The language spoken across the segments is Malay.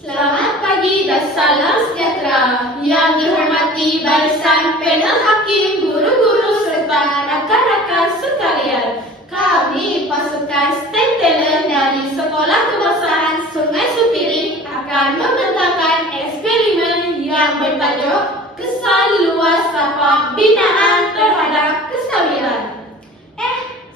Selamat pagi dan salam sejahtera yang dihormati barisan panel hakim, guru-guru serta rakan-rakan sekalian. Kami pasukan STEM Talent dari Sekolah Kebangsaan Sungai Supiri akan membentangkan eksperimen yang bertajuk Kesan Luas Tapak Binaan Terhadap Kestabilan.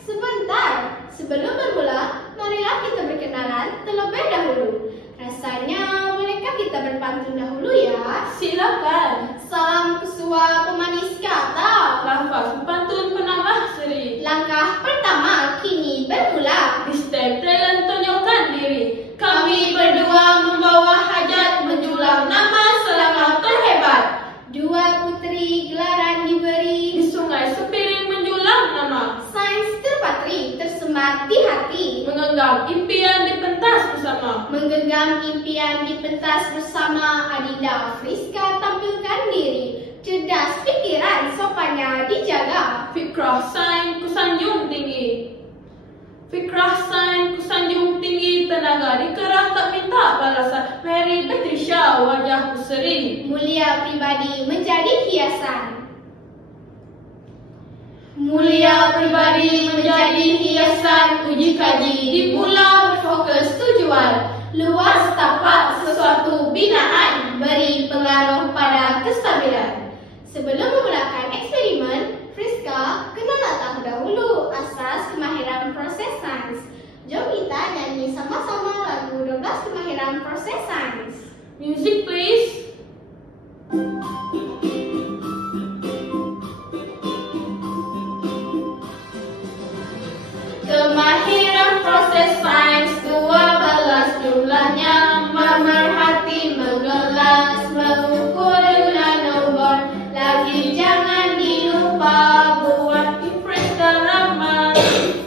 Sebentar, sebelum bermula, marilah kita berkenalan terlebih dahulu. Rasanya bolehkah kita berpantun dahulu ya? Silakan. Salam kesua pemanis kata. Lafaz pantun penambah seri. Langkah pertama kini bermula. Di STEM Talent tunjukkan diri. Kami berdua membawa hajat menjulang nama selama terhebat. Dua putri gelaran diberi. Di Sungai Supiri menjulang nama. Sains terpatri tersemat di hati. Menggenggam impian di pentas bersama. Menggenggam impian di pentas bersama. Adinda Friska tampilkan diri. Cerdas pikiran, sopannya dijaga. Fikrah sains kusanjung tinggi. Fikrah sains kusanjung tinggi. Tenaga dikerah tak minta balasan. Mary Patricia wajahku seri. Mulia pribadi menjadi hiasan. Mulia pribadi menjadi hiasan. Uji kaji di pula berfokus tujuan. Luas tapak sesuatu binaan, beri pengaruh pada kestabilan. Sebelum memulakan eksperimen, Friska kenalah dahulu asas kemahiran proses sains. Jom kita nyanyi sama-sama lagu 12 kemahiran proses sains. Music please. Kemahiran proses sains 12 jumlahnya. Memerhati, mengelas, mengukur dengan nomor. Lagi jangan dilupa buat infrastruktur.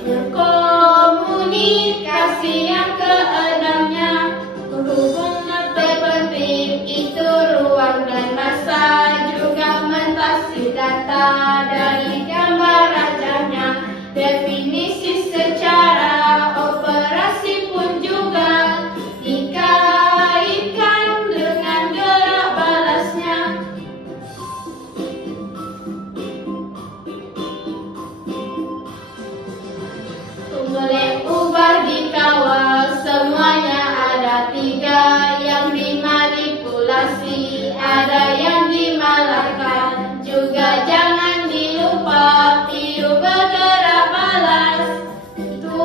Berkomunikasi yang keenamnya. Hubungan terpenting itu ruang dan masa. Juga mentafsir data dari gambar rajahnya. Definisi secara operasi pun juga dikaitkan dengan gerak balasnya. Boleh ubah dikawal, semuanya ada 3 yang dimanipulasi, ada yang dimalahkan, juga jangan dilupa tiup bergerak balas. Itu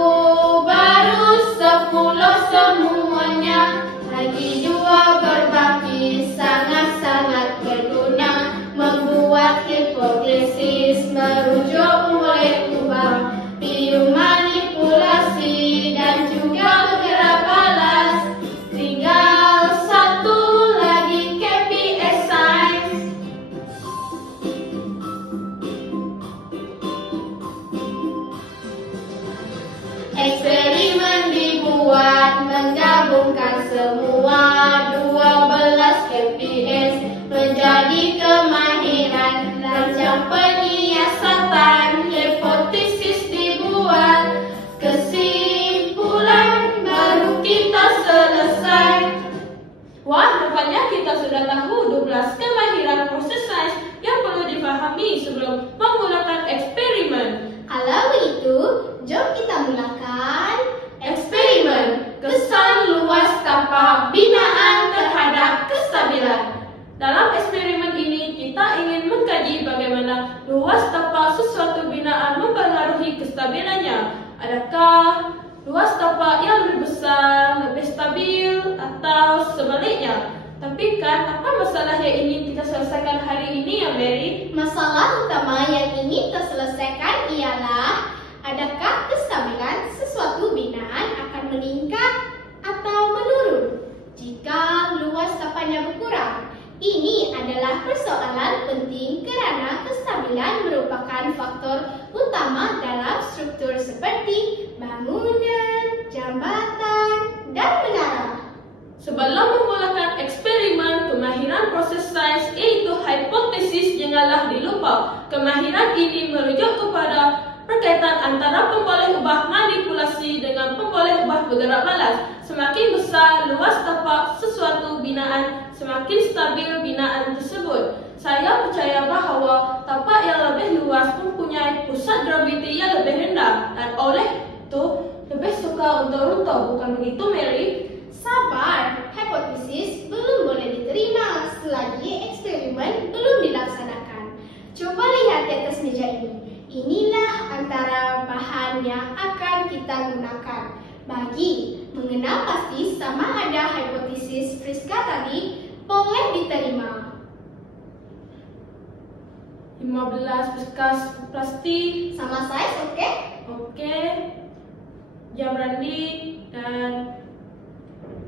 baru 10 semuanya, lagi 2 berbakti sangat-sangat berguna, membuat hipotesis merujuk mulai ubah, tiup manipulasi dan juga bergerak balas. Tinggal 1 lagi KPS Science. Eksperimen dibuat menggabungkan semua 12 KPS menjadi kemahiran. Rancang penyiasatan, hipotesis dibuat, kesimpulan baru kita selesai. Wah, rupanya kita sudah tahu 12 kemahiran proses sains yang perlu dipahami sebelum memulakan eksperimen. Kalau itu, jom kita mulakan Eksperimen kesan luas tapak binaan terhadap kestabilan. Dalam eksperimen ini, kita ingin mengkaji bagaimana luas tapak sesuatu binaan mempengaruhi kestabilannya. Adakah luas tapak yang lebih besar, lebih stabil, atau sebaliknya? Tapi kan, apa masalah yang ingin kita selesaikan hari ini ya, Mary? masalah utama yang ingin terselesaikan ialah adakah kestabilan sesuatu binaan akan meningkat atau menurun jika luas tapaknya berkurang. Ini adalah persoalan penting kerana kestabilan merupakan faktor utama dalam struktur seperti bangunan, jambatan, dan menara. Sebelum memulakan eksperimen kemahiran proses sains yaitu hipotesis, janganlah dilupa. Kemahiran ini merujuk kepada perkaitan antara pemboleh ubah manipulasi dengan pemboleh ubah bergerak balas. Semakin besar luas tapak sesuatu dengan semakin stabil binaan tersebut. Saya percaya bahawa tapak yang lebih luas mempunyai pusat graviti yang lebih rendah dan oleh itu lebih suka untuk runtuh. Bukan begitu, Mary? Sabar, hipotesis belum boleh diterima selagi eksperimen belum dilaksanakan. Coba lihat di atas meja ini. Inilah antara bahan yang akan kita gunakan bagi mengenal pasti sama ada hipotesis Friska tadi boleh diterima. 15 bekas plastik, Sama size, oke? oke, jam randi, dan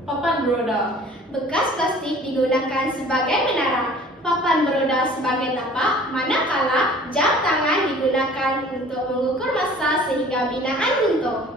papan beroda. Bekas plastik digunakan sebagai menara, papan beroda sebagai tapak, manakala jam tangan digunakan untuk mengukur massa sehingga binaan runtuh.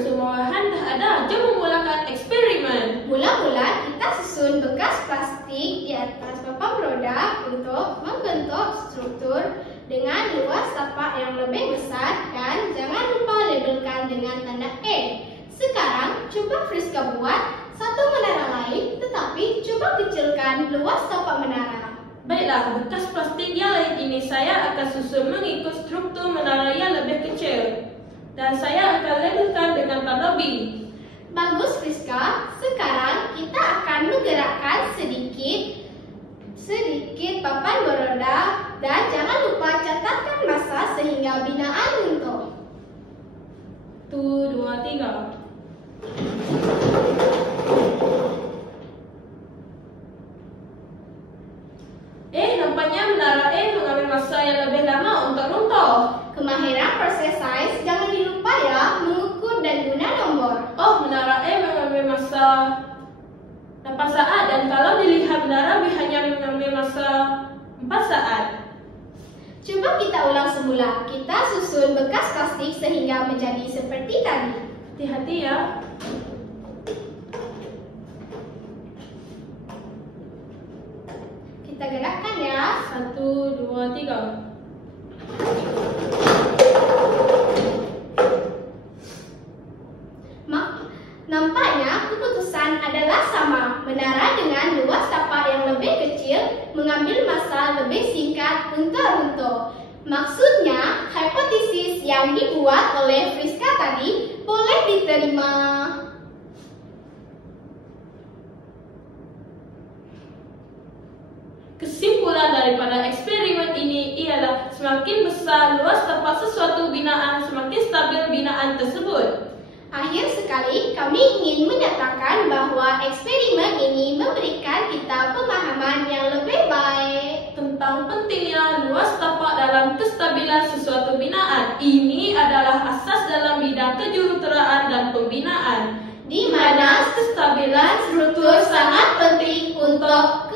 Semua bahan dah ada. Jom memulakan eksperimen. Mula-mula kita susun bekas plastik di atas papan beroda untuk membentuk struktur dengan luas tapak yang lebih besar dan jangan lupa labelkan dengan tanda E. Sekarang coba Friska buat satu menara lain, tetapi coba kecilkan luas tapak menara. Baiklah, bekas plastik yang lain ini saya akan susun mengikut struktur menara yang lebih kecil. Dan saya akan labelkan dengan tanda B. Bagus Friska, sekarang kita akan menggerakkan sedikit papan beroda dan jangan lupa catatkan massa sehingga binaan runtuh. 1, 2, 3. Nampaknya menara E mengambil masa yang lebih lama untuk runtuh. Kemahiran proses sains jangan dilupa ya, mengukur dan guna nombor. Oh, menara E mengambil masa 8 saat dan kalau dilihat menara B hanya mengambil masa 4 saat. Coba kita ulang semula. Kita susun bekas plastik sehingga menjadi seperti tadi. Hati-hati ya. Kita gerakkan ya. 1, 2, 3. Nampaknya keputusan adalah sama. Menara dengan luas tapak yang lebih kecil mengambil masa lebih singkat untuk runtuh. Maksudnya, hipotesis yang dibuat oleh Friska tadi boleh diterima. Kesimpulan daripada eksperimen ini ialah semakin besar luas tapak sesuatu binaan, semakin stabil binaan tersebut. Akhir sekali, kami ingin menyatakan bahwa eksperimen ini memberikan kita pemahaman yang lebih baik Tentang pentingnya luas tapak dalam kestabilan sesuatu binaan. Ini adalah asas dalam bidang kejuruteraan dan pembinaan, di mana kestabilan struktur sangat penting untuk